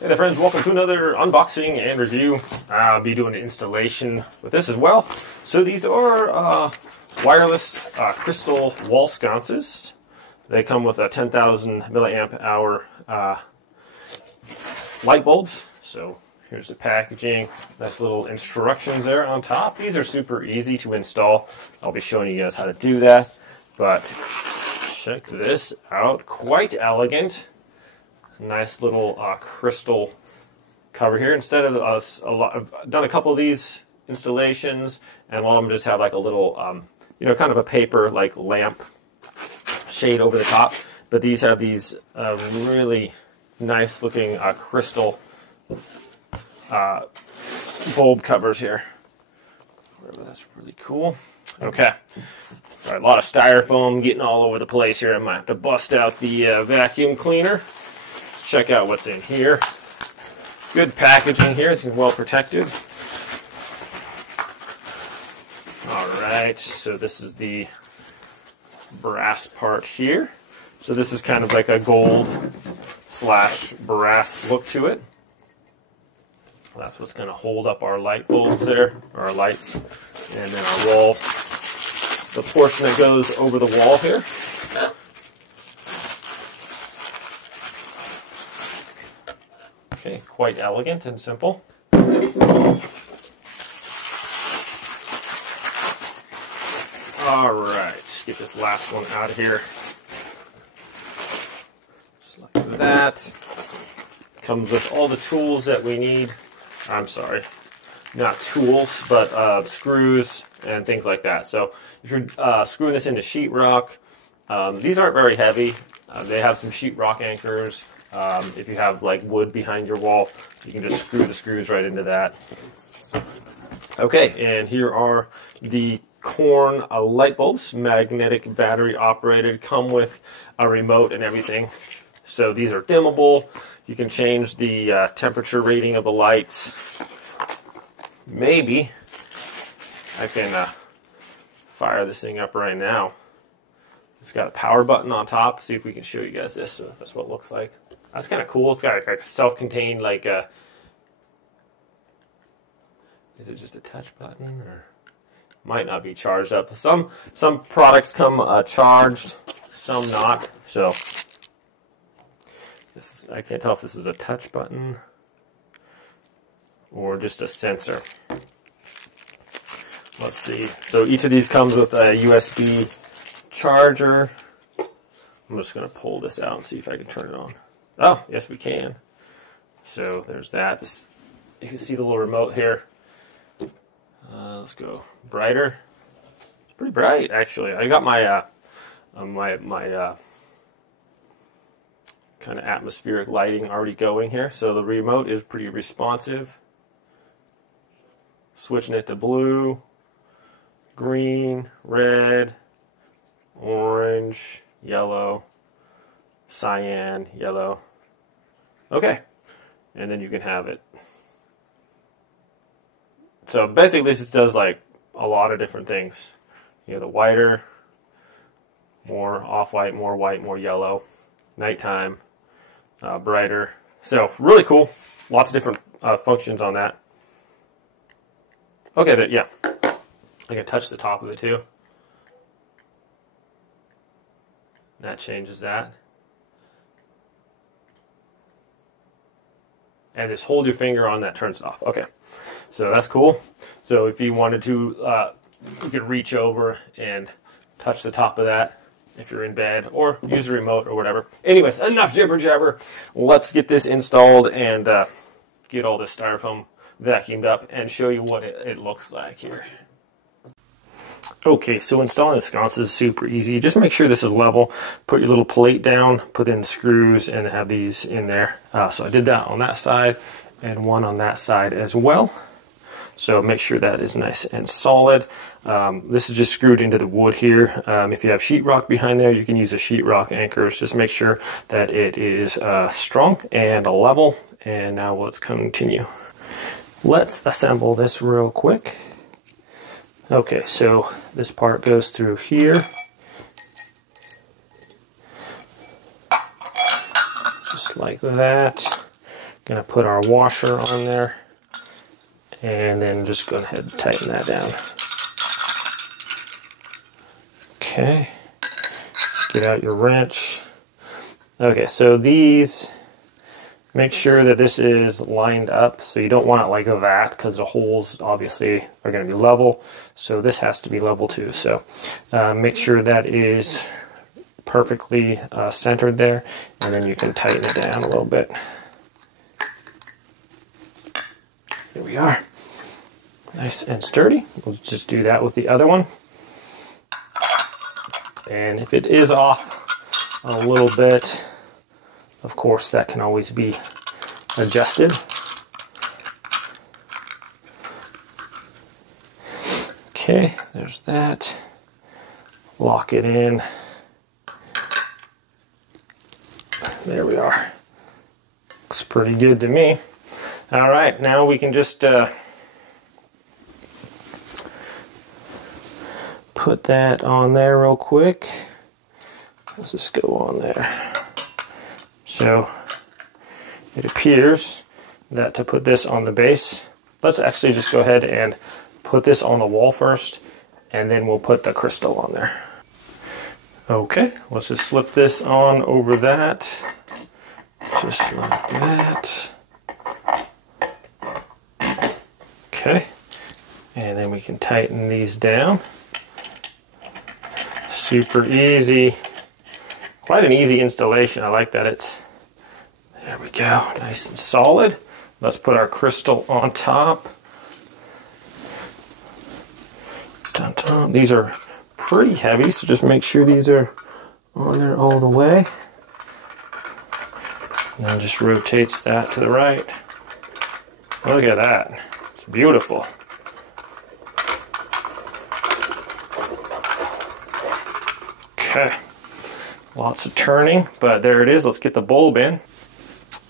Hey there friends, welcome to another unboxing and review. I'll be doing an installation with this as well. So these are wireless crystal wall sconces. They come with a 10,000 milliamp hour light bulbs. So here's the packaging. Nice little instructions there on top. These are super easy to install. I'll be showing you guys how to do that. But check this out, quite elegant. Nice little crystal cover here. Instead of I've done a couple of these installations, and one of them just have like a little, kind of a paper like lamp shade over the top. But these have these really nice looking crystal bulb covers here. That's really cool. Okay. All right, a lot of styrofoam getting all over the place here. I might have to bust out the vacuum cleaner. Check out what's in here. Good packaging here. It's well protected. Alright, so this is the brass part here. So this is kind of like a gold / brass look to it. That's what's going to hold up our light bulbs there, or our lights. And then our wall, the portion that goes over the wall here. Okay, quite elegant and simple. Alright, let's get this last one out of here. Just like that. Comes with all the tools that we need. I'm sorry, not tools, but screws and things like that. So if you're screwing this into sheetrock, these aren't very heavy. They have some sheetrock anchors. If you have like wood behind your wall, you can just screw the screws right into that. Okay, and here are the Corn light bulbs, magnetic battery operated, come with a remote and everything. So these are dimmable. You can change the temperature rating of the lights. Maybe I can fire this thing up right now. It's got a power button on top. See if we can show you guys this. So that's what it looks like. That's kind of cool. It's got like a self-contained, like a... Is it just a touch button, or might not be charged up? Some products come charged, some not. So this is, I can't tell if this is a touch button or just a sensor. Let's see. So each of these comes with a USB charger. I'm just going to pull this out and see if I can turn it on. Oh, yes we can. So there's that. You can see the little remote here. Let's go brighter. It's pretty bright, actually. I got my my kind of atmospheric lighting already going here. So the remote is pretty responsive. Switching it to blue, green, red, orange, yellow, cyan, yellow. Okay, and then you can have it. So basically this just does like a lot of different things. You know, the whiter, more off-white, more yellow, nighttime, brighter. So really cool. Lots of different functions on that. Okay, yeah, I can touch the top of it too. That changes that. And just hold your finger on that, turns it off. Okay, so that's cool. So if you wanted to, you could reach over and touch the top of that if you're in bed, or use a remote or whatever. Anyways, enough jibber jabber. Let's get this installed and get all this styrofoam vacuumed up and show you what it looks like here. Okay, so installing the sconce is super easy. Just make sure this is level. Put your little plate down, put in the screws, and have these in there. So I did that on that side and one on that side as well. So make sure that is nice and solid. This is just screwed into the wood here. If you have sheetrock behind there, you can use the sheetrock anchors. Just make sure that it is strong and level. And now let's continue. Let's assemble this real quick. Okay, so this part goes through here. Just like that. Gonna put our washer on there, and then just go ahead and tighten that down. Okay, get out your wrench. Okay, so these, make sure that this is lined up. So you don't want it like that, because the holes obviously are going to be level. So this has to be level too. So make sure that is perfectly centered there, and then you can tighten it down a little bit. Here we are. Nice and sturdy. We'll just do that with the other one. And if it is off a little bit, of course, that can always be adjusted. Okay, there's that. Lock it in. There we are. Looks pretty good to me. All right, now we can just put that on there real quick. Let's just go on there. So it appears that to put this on the base, let's actually just go ahead and put this on the wall first, and then we'll put the crystal on there. Okay, let's just slip this on over that, just like that. Okay, and then we can tighten these down. Super easy. Quite an easy installation. I like that it's, there we go, nice and solid. Let's put our crystal on top. Dun -dun. These are pretty heavy, so just make sure these are on there all the way. And then just rotates that to the right. Look at that. It's beautiful. Okay. Lots of turning, but there it is. Let's get the bulb in.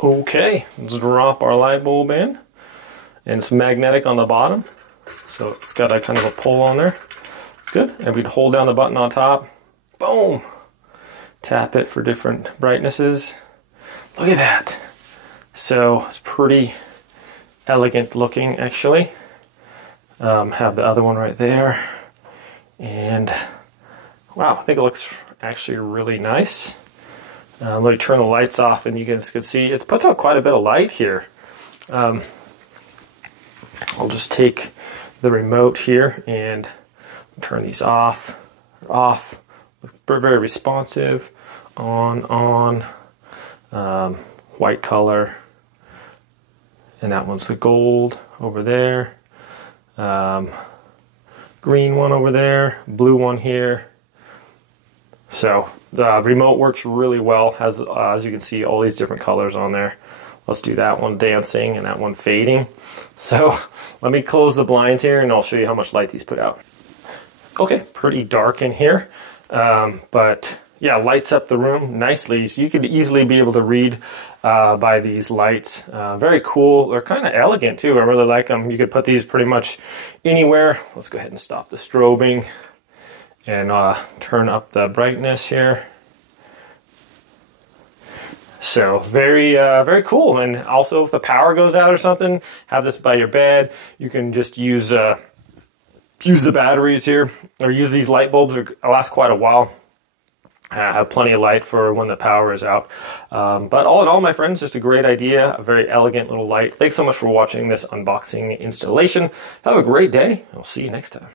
Okay, let's drop our light bulb in. And it's magnetic on the bottom, so it's got a kind of a pull on there. It's good. And we'd hold down the button on top. Boom! Tap it for different brightnesses. Look at that. So it's pretty elegant looking, actually. Have the other one right there. And wow, I think it looks actually really nice. Let me turn the lights off, and you guys can see it puts out quite a bit of light here. I'll just take the remote here and turn these off. Off. Very responsive. On. White color. And that one's the gold over there. Green one over there. Blue one here. So the remote works really well. Has, as you can see, all these different colors on there. Let's do that one dancing and that one fading. So let me close the blinds here, and I'll show you how much light these put out. Okay, pretty dark in here, but yeah, lights up the room nicely. So you could easily be able to read by these lights. Very cool. They're kind of elegant too. I really like them. You could put these pretty much anywhere. Let's go ahead and stop the strobing and turn up the brightness here. So very cool. And also, if the power goes out or something, have this by your bed. You can just use the batteries here, or use these light bulbs. They'll last quite a while. Have plenty of light for when the power is out. But all in all, my friends, just a great idea. A very elegant little light. Thanks so much for watching this unboxing installation. Have a great day. I'll see you next time.